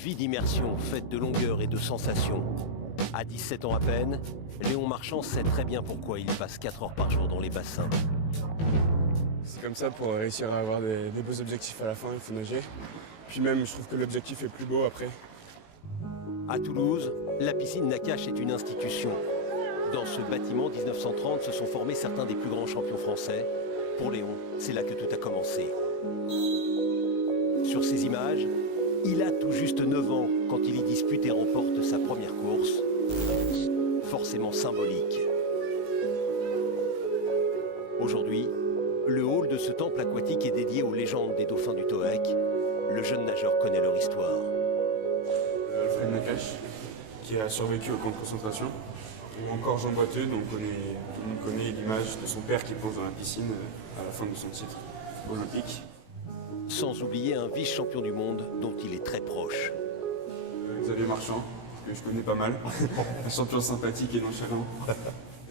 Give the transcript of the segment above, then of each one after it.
vie d'immersion faite de longueur et de sensations. À 17 ans à peine, Léon Marchand sait très bien pourquoi il passe 4 heures par jour dans les bassins. C'est comme ça, pour réussir à avoir des beaux objectifs à la fin, il faut nager. Puis même, je trouve que l'objectif est plus beau après. À Toulouse, la piscine Nakache est une institution. Dans ce bâtiment 1930 se sont formés certains des plus grands champions français. Pour Léon, c'est là que tout a commencé. Sur ces images, il a tout juste 9 ans quand il y dispute et remporte sa première course. Forcément symbolique. Aujourd'hui, le hall de ce temple aquatique est dédié aux légendes des dauphins du Tohek. Le jeune nageur connaît leur histoire. Alfred Nakache, qui a survécu au camp de concentration. Ou encore Jean Boiteux, dont tout le monde connaît l'image de son père qui plonge dans la piscine à la fin de son titre olympique. Sans oublier un vice-champion du monde dont il est très proche. Xavier Marchand, que je connais pas mal. Un champion sympathique et nonchalant.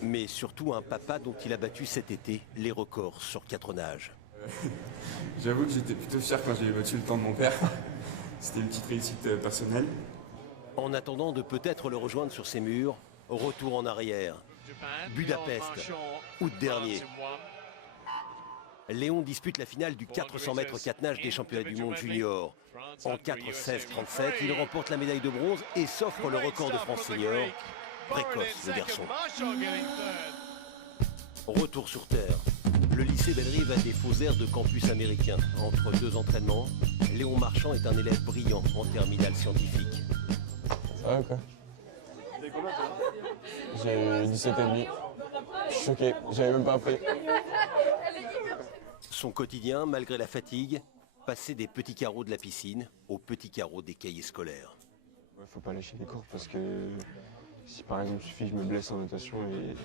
Mais surtout un papa dont il a battu cet été les records sur 4 nages. J'avoue que j'étais plutôt fier quand j'ai battu le temps de mon père. C'était une petite réussite personnelle. En attendant de peut-être le rejoindre sur ses murs, retour en arrière. Budapest, août dernier. Léon dispute la finale du 400 mètres 4 nages des championnats du monde junior. En 4,16,37, il remporte la médaille de bronze et s'offre le record de France senior. Précoce, le garçon. Retour sur terre. Le lycée Bellerive a des faux airs de campus américain. Entre 2 entraînements, Léon Marchand est un élève brillant en terminale scientifique. Ça va quoi? J'ai eu 17,5. Je suis choqué, j'avais même pas appris. Son quotidien, malgré la fatigue, passer des petits carreaux de la piscine aux petits carreaux des cahiers scolaires. Faut pas lâcher les cours parce que si par exemple suffit que je me blesse en natation, et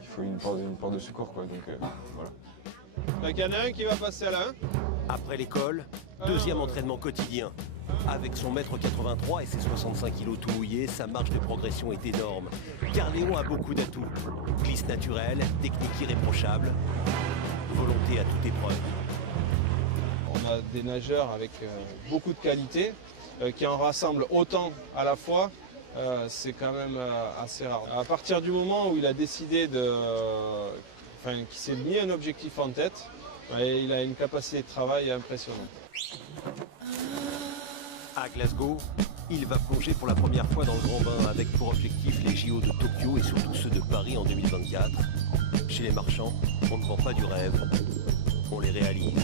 il faut une porte de secours quoi, donc voilà. Donc il y en a un qui va passer là. Après l'école, deuxième entraînement quotidien. Avec son mètre 83 et ses 65 kilos tout mouillés, sa marge de progression est énorme. Car Léon a beaucoup d'atouts. Glisse naturelle, technique irréprochable, volonté à toute épreuve. On a des nageurs avec beaucoup de qualité qui en rassemblent autant à la fois. C'est quand même assez rare. À partir du moment où il a décidé qu'il s'est mis un objectif en tête, il a une capacité de travail impressionnante. À Glasgow, il va plonger pour la première fois dans le grand bain avec pour objectif les JO de Tokyo et surtout ceux de Paris en 2024. Chez les marchands, on ne vend pas du rêve, on les réalise.